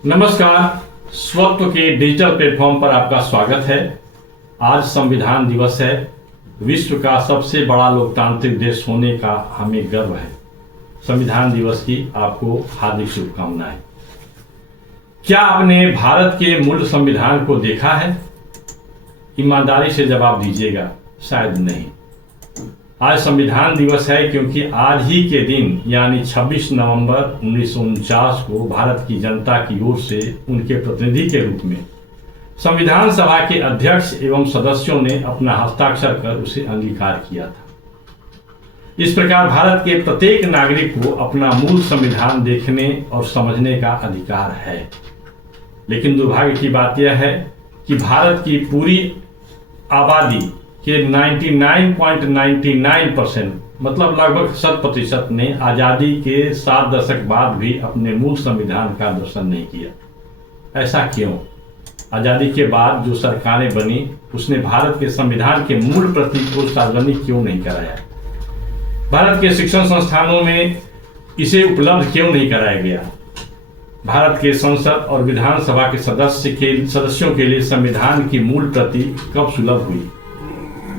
नमस्कार। स्वत्व के डिजिटल प्लेटफॉर्म पर आपका स्वागत है। आज संविधान दिवस है। विश्व का सबसे बड़ा लोकतांत्रिक देश होने का हमें गर्व है। संविधान दिवस की आपको हार्दिक शुभकामनाएं। क्या आपने भारत के मूल संविधान को देखा है? ईमानदारी से जवाब दीजिएगा, शायद नहीं। आज संविधान दिवस है क्योंकि आज ही के दिन यानी 26 नवंबर 1949 को भारत की जनता की ओर से उनके प्रतिनिधि के रूप में संविधान सभा के अध्यक्ष एवं सदस्यों ने अपना हस्ताक्षर कर उसे अंगीकार किया था। इस प्रकार भारत के प्रत्येक नागरिक को अपना मूल संविधान देखने और समझने का अधिकार है। लेकिन दुर्भाग्य की बात यह है कि भारत की पूरी आबादी के 99.99% मतलब लगभग 100% ने आज़ादी के 7 दशक बाद भी अपने मूल संविधान का दर्शन नहीं किया। ऐसा क्यों? आज़ादी के बाद जो सरकारें बनी उसने भारत के संविधान के मूल प्रति को सार्वजनिक क्यों नहीं कराया? भारत के शिक्षण संस्थानों में इसे उपलब्ध क्यों नहीं कराया गया? भारत के संसद और विधानसभा के सदस्यों के लिए संविधान की मूल प्रति कब सुलभ हुई?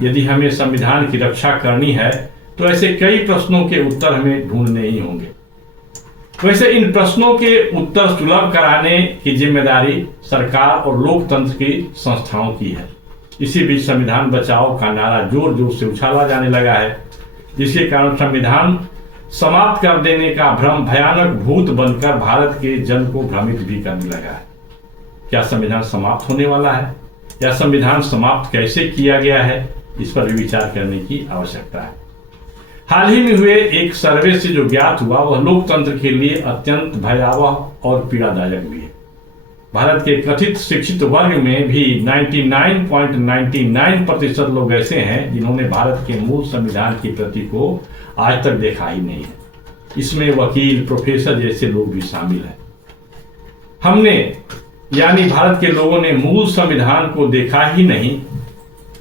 यदि हमें संविधान की रक्षा करनी है तो ऐसे कई प्रश्नों के उत्तर हमें ढूंढने ही होंगे। वैसे इन प्रश्नों के उत्तर सुलभ कराने की जिम्मेदारी सरकार और लोकतंत्र की संस्थाओं की है। इसी बीच संविधान बचाओ का नारा जोर जोर से उछाला जाने लगा है, जिसके कारण संविधान समाप्त कर देने का भ्रम भयानक भूत बनकर भारत के जन को भ्रमित भी करने लगा है। क्या संविधान समाप्त होने वाला है? या संविधान समाप्त कैसे किया गया है? इस पर भी विचार करने की आवश्यकता है। हाल ही में हुए एक सर्वे से जो ज्ञात हुआ वह लोकतंत्र के लिए अत्यंत भयावह और पीड़ादायक भी है। भारत के कथित शिक्षित वर्ग में भी 99.99% लोग ऐसे हैं जिन्होंने भारत के मूल संविधान की प्रति को आज तक देखा ही नहीं है। इसमें वकील, प्रोफेसर जैसे लोग भी शामिल हैं। हमने यानी भारत के लोगों ने मूल संविधान को देखा ही नहीं,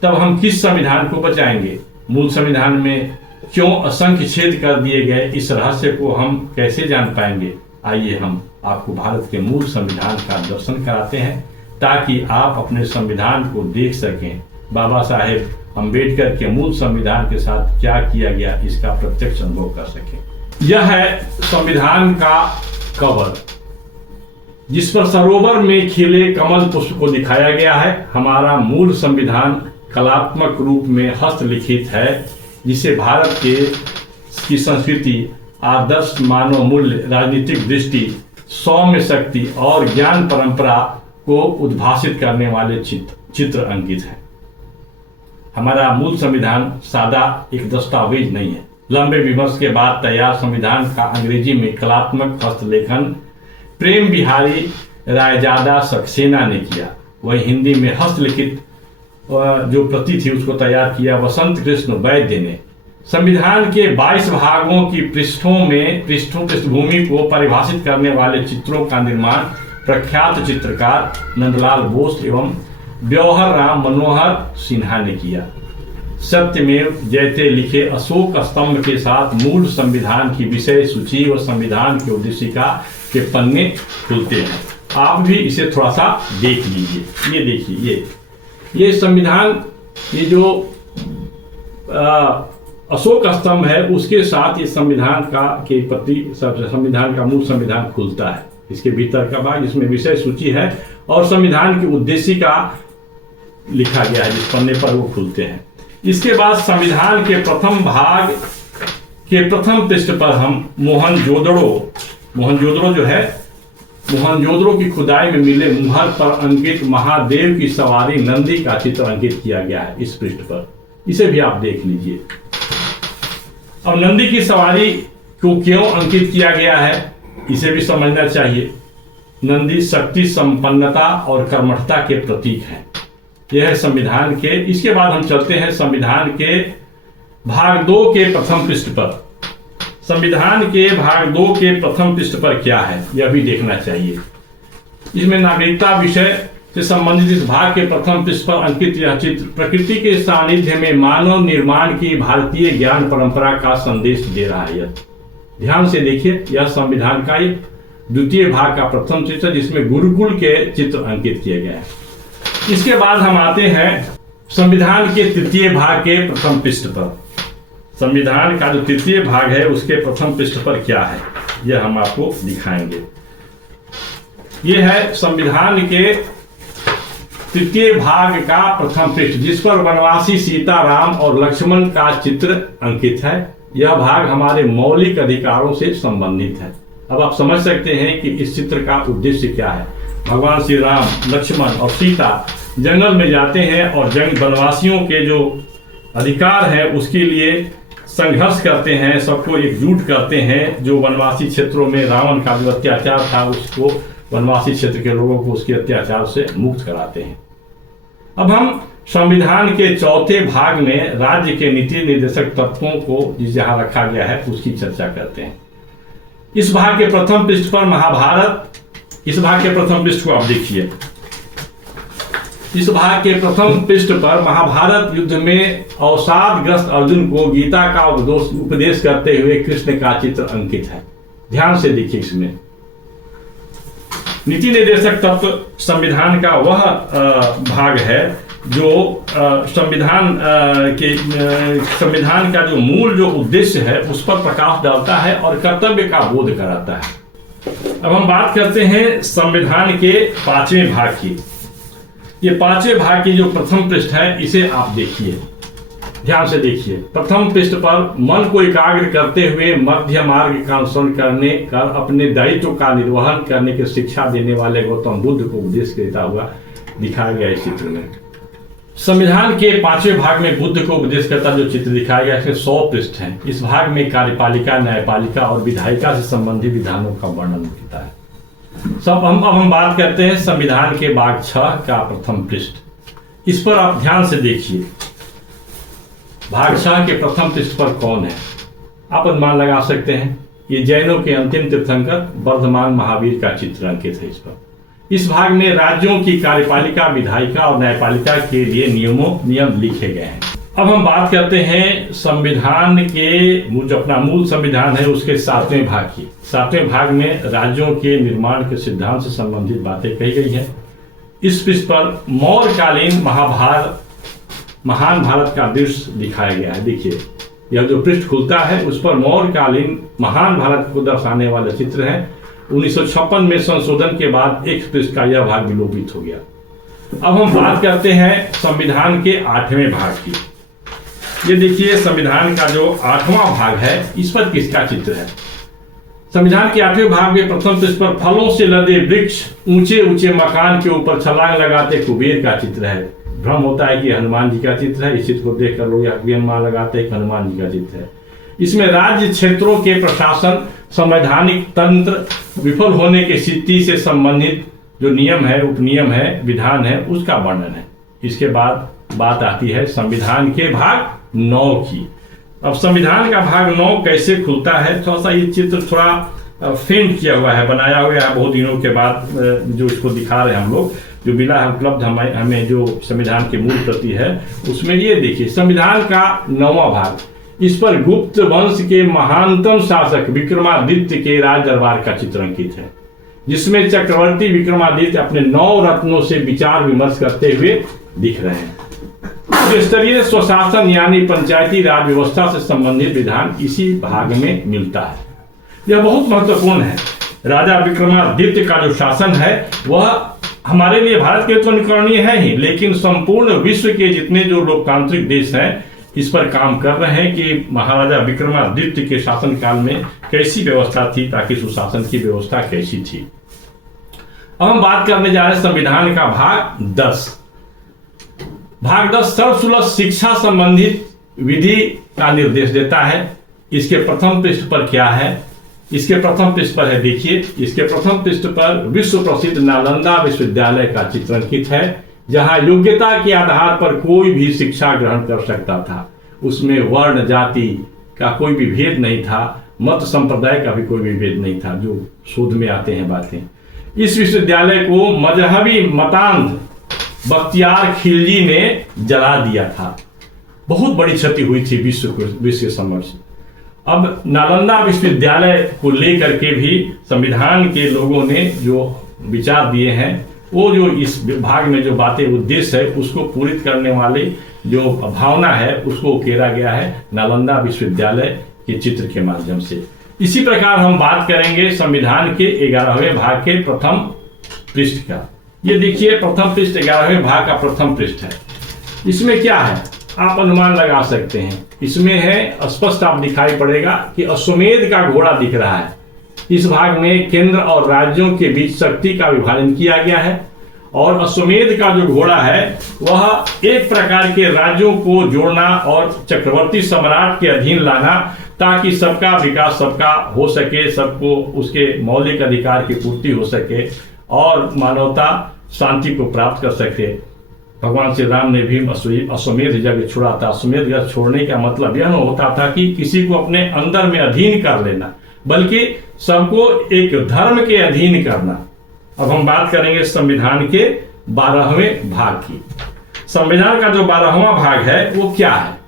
तब हम किस संविधान को बचाएंगे? मूल संविधान में क्यों असंख्य छेद कर दिए गए, इस रहस्य को हम कैसे जान पाएंगे? आइए हम आपको भारत के मूल संविधान का दर्शन कराते हैं ताकि आप अपने संविधान को देख सकें। बाबा साहेब अम्बेडकर के मूल संविधान के साथ क्या किया गया इसका प्रत्यक्ष अनुभव कर सकें। यह है संविधान का कवर, जिस पर सरोवर में खिले कमल पुष्प को दिखाया गया है। हमारा मूल संविधान कलात्मक रूप में हस्तलिखित है, जिसे भारत की संस्कृति, आदर्श, मानव मूल्य, राजनीतिक दृष्टि, सौम्य शक्ति और ज्ञान परंपरा को उद्भाषित करने वाले चित्र अंकित हैं। हमारा मूल संविधान सादा एक दस्तावेज नहीं है। लंबे विमर्श के बाद तैयार संविधान का अंग्रेजी में कलात्मक हस्तलेखन प्रेम बिहारी रायजादा सक्सेना ने किया। वही हिंदी में हस्तलिखित जो प्रति थी उसको तैयार किया वसंत कृष्ण वैद्य ने। संविधान के 22 भागों की पृष्ठभूमि को परिभाषित करने वाले चित्रों का निर्माण प्रख्यात चित्रकार नंदलाल बोस एवं ब्योहर राम मनोहर सिन्हा ने किया। सत्यमेव जयते लिखे अशोक स्तंभ के साथ मूल संविधान की विषय सूची व संविधान के उद्देशिका के पन्ने खुलते हैं। आप भी इसे थोड़ा सा देख लीजिए। ये देखिए, ये संविधान, ये जो अशोक स्तंभ है उसके साथ ये संविधान का के प्रति संविधान का मूल संविधान खुलता है। इसके भीतर का भाग जिसमें विषय सूची है और संविधान की उद्देशिका लिखा गया है, जिस पन्ने पर वो खुलते हैं। इसके बाद संविधान के प्रथम भाग के प्रथम पृष्ठ पर हम मोहनजोदड़ो की खुदाई में मिले मुहर पर अंकित महादेव की सवारी नंदी का चित्र अंकित किया गया है इस पृष्ठ पर। इसे भी आप देख लीजिए। अब नंदी की सवारी को क्यों अंकित किया गया है इसे भी समझना चाहिए। नंदी शक्ति, संपन्नता और कर्मठता के प्रतीक हैं। यह है संविधान के। इसके बाद हम चलते हैं संविधान के भाग 2 के प्रथम पृष्ठ पर। संविधान के भाग 2 के प्रथम पृष्ठ पर क्या है यह भी देखना चाहिए। इसमें नागरिकता विषय से संबंधित इस भाग के प्रथम पृष्ठ पर अंकित यह चित्र प्रकृति के सानिध्य में मानव निर्माण की भारतीय ज्ञान परंपरा का संदेश दे रहा है। ध्यान से देखिए, यह संविधान का एक द्वितीय भाग का प्रथम चित्र, जिसमें गुरुकुल के चित्र अंकित किए गए हैं। इसके बाद हम आते हैं संविधान के तृतीय भाग के प्रथम पृष्ठ पर। संविधान का जो तृतीय भाग है उसके प्रथम पृष्ठ पर क्या है, यह हम आपको दिखाएंगे। यह है संविधान के तृतीय भाग का प्रथम पृष्ठ, जिस पर वनवासी सीता, राम और लक्ष्मण का चित्र अंकित है। यह भाग हमारे मौलिक अधिकारों से संबंधित है। अब आप समझ सकते हैं कि इस चित्र का उद्देश्य क्या है। भगवान श्री राम, लक्ष्मण और सीता जंगल में जाते हैं और वनवासियों के जो अधिकार है उसके लिए संघर्ष करते हैं, सबको एकजुट करते हैं। जो वनवासी क्षेत्रों में रावण का जो अत्याचार था उसको वनवासी क्षेत्र के लोगों को उसके अत्याचार से मुक्त कराते हैं। अब हम संविधान के चौथे भाग में राज्य के नीति निर्देशक तत्वों को जहां रखा गया है उसकी चर्चा करते हैं। इस भाग के प्रथम पृष्ठ पर महाभारत, इस भाग के प्रथम पृष्ठ को आप देखिए। इस भाग के प्रथम पृष्ठ पर महाभारत युद्ध में अवसादग्रस्त अर्जुन को गीता का उपदेश करते हुए कृष्ण का चित्र अंकित है। ध्यान से देखिए। इसमें नीति निर्देशक तत्व संविधान का वह भाग है जो संविधान का जो मूल जो उद्देश्य है उस पर प्रकाश डालता है और कर्तव्य का बोध कराता है। अब हम बात करते हैं संविधान के पांचवें भाग की। ये पांचवें भाग की जो प्रथम पृष्ठ है इसे आप देखिए, ध्यान से देखिए। प्रथम पृष्ठ पर मन को एकाग्र करते हुए मध्य मार्ग का अनुसरण करने कर अपने दायित्व का निर्वहन करने की शिक्षा देने वाले गौतम बुद्ध को उपदेश देता हुआ दिखाया गया इस चित्र में। संविधान के पांचवें भाग में बुद्ध को उपदेश करता जो चित्र दिखाया गया इसमें 100 पृष्ठ हैं। इस भाग में कार्यपालिका, न्यायपालिका और विधायिका से संबंधित विधानों का वर्णन होता है। अब हम बात करते हैं संविधान के भाग 6 का प्रथम पृष्ठ। इस पर आप ध्यान से देखिए। भाग 6 के प्रथम पृष्ठ पर कौन है, आप अनुमान लगा सकते हैं। ये जैनों के अंतिम तीर्थंकर वर्धमान महावीर का चित्र अंकित है इस पर। इस भाग में राज्यों की कार्यपालिका, विधायिका और न्यायपालिका के लिए नियम लिखे गए हैं। अब हम बात करते हैं संविधान के जो अपना मूल संविधान है उसके 7वें भाग की। 7वें भाग में राज्यों के निर्माण के सिद्धांत से संबंधित बातें कही गई हैं। इस पृष्ठ पर मौर्यकालीन महान भारत का दृश्य दिखाया गया है। देखिए, यह जो पृष्ठ खुलता है उस पर मौर्यकालीन महान भारत को दर्शाने वाला चित्र है। 1956 में संशोधन के बाद एक पृष्ठ का यह भाग विलोपित हो गया। अब हम बात करते हैं संविधान के 8वें भाग की। ये देखिए, संविधान का जो 8वां भाग है इस पर किसका चित्र है। संविधान के 8वें भाग में प्रथम पृष्ठ पर फलों से लदे वृक्ष, ऊंचे ऊंचे मकान के ऊपर छलांग लगाते कुबेर का चित्र है। भ्रम होता है कि हनुमान जी का चित्र है। इस चित्र को देखकर लोग यह अनुमान लगाते हैं कि हनुमान जी का चित्र है। इसमें राज्य क्षेत्रों के प्रशासन, संवैधानिक तंत्र विफल होने की स्थिति से संबंधित जो नियम है, उपनियम है, विधान है, उसका वर्णन है। इसके बाद बात आती है संविधान के भाग 9 की। अब संविधान का भाग 9 कैसे खुलता है, थोड़ा सा ये चित्र थोड़ा फेंट किया हुआ है, बनाया हुआ है बहुत दिनों के बाद जो इसको दिखा रहे हैं हम लोग, जो मिला है उपलब्ध हमें जो संविधान की मूल प्रति है उसमें। ये देखिए, संविधान का 9वां भाग, इस पर गुप्त वंश के महानतम शासक विक्रमादित्य के राज दरबार का चित्र अंकित है, जिसमें चक्रवर्ती विक्रमादित्य अपने 9 रत्नों से विचार विमर्श करते हुए दिख रहे हैं। स्तरीय स्वशासन यानी पंचायती राज व्यवस्था से संबंधित विधान इसी भाग में मिलता है। यह बहुत महत्वपूर्ण है। राजा विक्रमादित्य का जो शासन है वह हमारे लिए भारत के तो अनुकरणीय है ही, लेकिन संपूर्ण विश्व के जितने जो लोकतांत्रिक देश हैं इस पर काम कर रहे हैं कि महाराजा विक्रमादित्य के शासन काल में कैसी व्यवस्था थी, ताकि सुशासन की व्यवस्था कैसी थी। अब हम बात करने जा रहे हैं संविधान का भाग 10। भाग 10 सर्वसुलभ शिक्षा संबंधित विधि का निर्देश देता है। इसके प्रथम पृष्ठ पर क्या है, इसके प्रथम पृष्ठ पर है, देखिए इसके प्रथम पृष्ठ पर विश्व प्रसिद्ध नालंदा विश्वविद्यालय का चित्र अंकित है, जहां योग्यता के आधार पर कोई भी शिक्षा ग्रहण कर सकता था। उसमें वर्ण जाति का कोई भी भेद नहीं था, मत संप्रदाय का भी कोई भी भेद नहीं था, जो शोध में आते हैं बातें। इस विश्वविद्यालय को मजहबी मतांध बख्तियार खिलजी ने जला दिया था। बहुत बड़ी क्षति हुई थी विश्व के समक्ष। अब नालंदा विश्वविद्यालय को लेकर के भी संविधान के लोगों ने जो विचार दिए हैं, वो जो इस विभाग में जो बातें उद्देश्य है उसको पूरित करने वाले जो भावना है उसको उकेरा गया है नालंदा विश्वविद्यालय के चित्र के माध्यम से। इसी प्रकार हम बात करेंगे संविधान के 11वें भाग के प्रथम पृष्ठ का। ये देखिए प्रथम पृष्ठ 11वें भाग का प्रथम पृष्ठ है। इसमें क्या है आप अनुमान लगा सकते हैं। इसमें है स्पष्ट आप दिखाई पड़ेगा कि अश्वमेध का घोड़ा दिख रहा है। इस भाग में केंद्र और राज्यों के बीच शक्ति का विभाजन किया गया है और अश्वमेध का जो घोड़ा है वह एक प्रकार के राज्यों को जोड़ना और चक्रवर्ती सम्राट के अधीन लाना ताकि सबका विकास सबका हो सके, सबको उसके मौलिक अधिकार की पूर्ति हो सके और मानवता शांति को प्राप्त कर सके। भगवान श्री राम ने भी अश्वमेध यज्ञ छोड़ा था। अश्वमेध यज्ञ छोड़ने का मतलब यह होता था कि किसी को अपने अंदर में अधीन कर लेना, बल्कि सबको एक धर्म के अधीन करना। अब हम बात करेंगे संविधान के 12वें भाग की। संविधान का जो 12वां भाग है वो क्या है?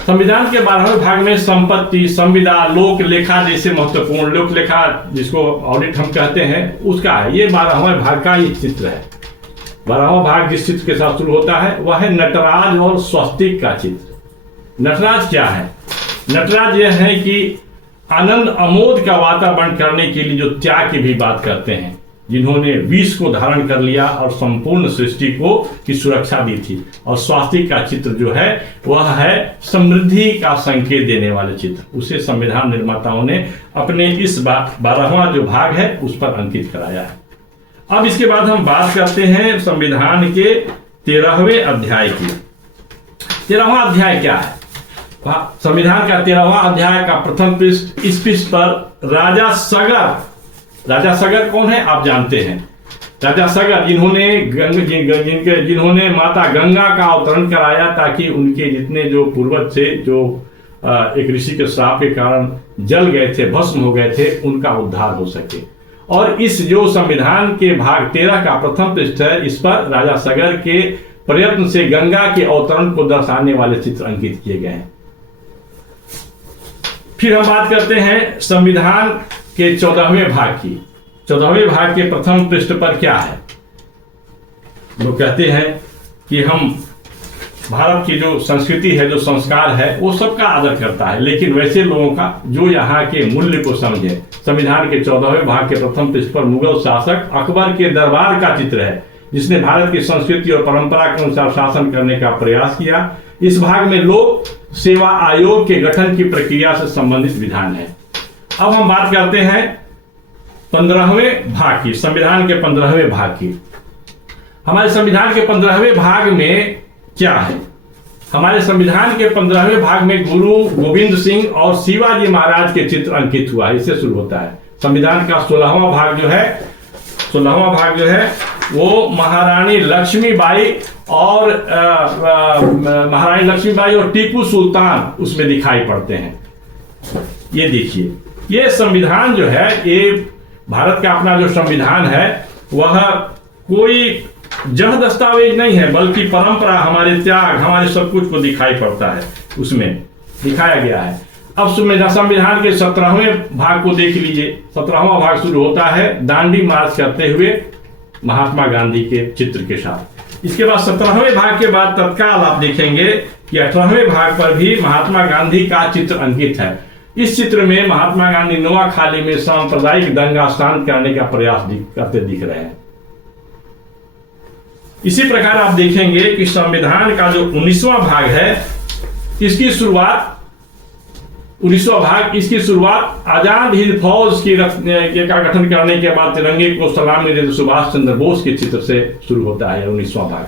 संविधान के 12वें भाग में संपत्ति, संविदा, लोक लेखा जैसे महत्वपूर्ण, लोक लेखा जिसको ऑडिट हम कहते हैं उसका है। ये 12वें भाग का ये चित्र है। 12वां भाग जिस चित्र के साथ शुरू होता है वह है नटराज और स्वस्तिक का चित्र। नटराज क्या है? नटराज यह है कि आनंद अमोद का वातावरण करने के लिए जो त्याग की भी बात करते हैं, जिन्होंने विष को धारण कर लिया और संपूर्ण सृष्टि को की सुरक्षा दी थी। और स्वास्तिक का चित्र जो है वह है समृद्धि का संकेत देने वाले चित्र। उसे संविधान निर्माताओं ने अपने इस 12वां जो भाग है उस पर अंकित कराया है। अब इसके बाद हम बात करते हैं संविधान के 13वें अध्याय की। 13वां अध्याय क्या है? संविधान का 13वां अध्याय का प्रथम पृष्ठ, इस पृष्ठ पर राजा सगर कौन है आप जानते हैं। राजा सगर जिन्होंने माता गंगा का अवतरण कराया ताकि उनके जितने जो पूर्वज थे जो एक ऋषि के श्राप के कारण जल गए थे, भस्म हो गए थे, उनका उद्धार हो सके। और इस जो संविधान के भाग 13 का प्रथम पृष्ठ है, इस पर राजा सगर के प्रयत्न से गंगा के अवतरण को दर्शाने वाले चित्र अंकित किए गए हैं। फिर हम बात करते हैं संविधान के 14वें भाग की। 14वें भाग के प्रथम पृष्ठ पर क्या है? लोग कहते हैं कि हम भारत की जो संस्कृति है, जो संस्कार है, वो सबका आदर करता है, लेकिन वैसे लोगों का जो यहाँ के मूल्य को समझे। संविधान के 14वें भाग के प्रथम पृष्ठ पर मुगल शासक अकबर के दरबार का चित्र है, जिसने भारत की संस्कृति और परंपरा के अनुसार शासन करने का प्रयास किया। इस भाग में लोक सेवा आयोग के गठन की प्रक्रिया से संबंधित विधान है। अब हम बात करते हैं 15वें भाग की, संविधान के 15वें भाग की। हमारे संविधान के 15वें भाग में क्या है? हमारे संविधान के 15वें भाग में गुरु गोविंद सिंह और शिवाजी महाराज के चित्र अंकित हुआ है। इससे शुरू होता है। संविधान का 16वां भाग जो है वो महारानी लक्ष्मीबाई और टीपू सुल्तान उसमें दिखाई पड़ते हैं। ये देखिए, ये संविधान जो है, ये भारत का अपना जो संविधान है वह कोई जड़ दस्तावेज नहीं है, बल्कि परंपरा, हमारे त्याग, हमारे सब कुछ को दिखाई पड़ता है, उसमें दिखाया गया है। अब संविधान के 17वें भाग को देख लीजिए। 17वां भाग शुरू होता है दांडी मार्च करते हुए महात्मा गांधी के चित्र के साथ। इसके बाद 17वें भाग के बाद तत्काल आप देखेंगे कि 18वें भाग पर भी महात्मा गांधी का चित्र अंकित है। इस चित्र में महात्मा गांधी नोआखाली में सांप्रदायिक दंगा शांत करने का प्रयास करते दिख रहे हैं। इसी प्रकार आप देखेंगे कि संविधान का जो 19वां भाग है, इसकी शुरुआत 19वां भाग इसकी शुरुआत आजाद हिंद फौज का गठन करने के बाद तिरंगे को सलामी देते सुभाष चंद्र बोस के चित्र से शुरू होता है। 19वां भाग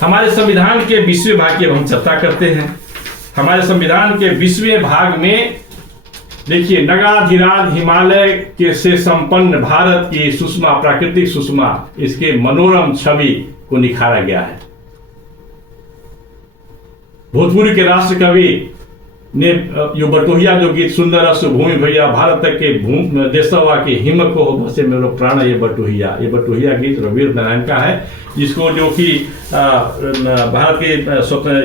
हमारे संविधान के 20वें भाग की हम चर्चा करते हैं। हमारे संविधान के 20वें भाग में देखिए, नगाधिराज हिमालय के से संपन्न भारत की सुषमा, प्राकृतिक सुषमा, इसके मनोरम छवि को निखारा गया है। भोजपुरी के राष्ट्र कवि ने यो बटोहिया जो गीत सुंदर रस भूमि भैया भारत के भूमि देशवा के हिम को बसे मेरो प्राण ये बटोहिया गीत रविंद्र नारायण का है, जिसको जो कि भारत के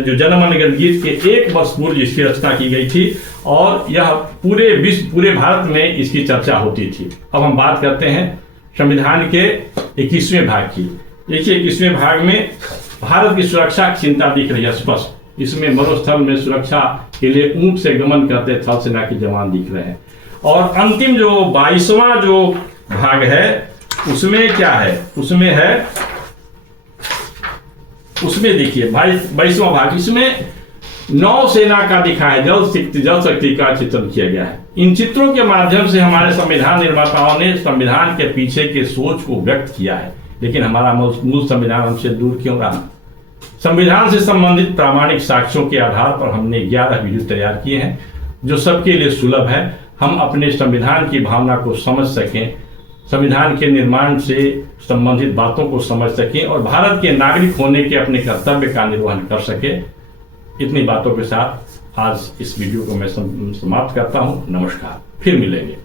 जो जनगण गीत के 1 वर्ष पूर्व इसकी रचना की गई थी और यह पूरे विश्व पूरे भारत में इसकी चर्चा होती थी। अब हम बात करते हैं संविधान के 21वें भाग की। देखिए 21वें भाग में भारत की सुरक्षा की चिंता दिख रही है स्पष्ट। इसमें मरुस्थल में सुरक्षा के लिए ऊंट से गमन करते थल सेना के जवान दिख रहे हैं। और अंतिम जो 22वां जो भाग है उसमें क्या है, उसमें देखिए 22वां भाग, इसमें नौसेना का दिखा है, जल शक्ति का चित्रण किया गया है। इन चित्रों के माध्यम से हमारे संविधान निर्माताओं ने संविधान के पीछे के सोच को व्यक्त किया है। लेकिन हमारा मूल संविधान हमसे दूर क्यों रहा? संविधान से संबंधित प्रामाणिक साक्ष्यों के आधार पर हमने 11 वीडियो तैयार किए हैं जो सबके लिए सुलभ है। हम अपने संविधान की भावना को समझ सकें, संविधान के निर्माण से संबंधित बातों को समझ सकें और भारत के नागरिक होने के अपने कर्तव्य का निर्वहन कर सके। इतनी बातों के साथ आज इस वीडियो को मैं समाप्त करता हूं। नमस्कार, फिर मिलेंगे।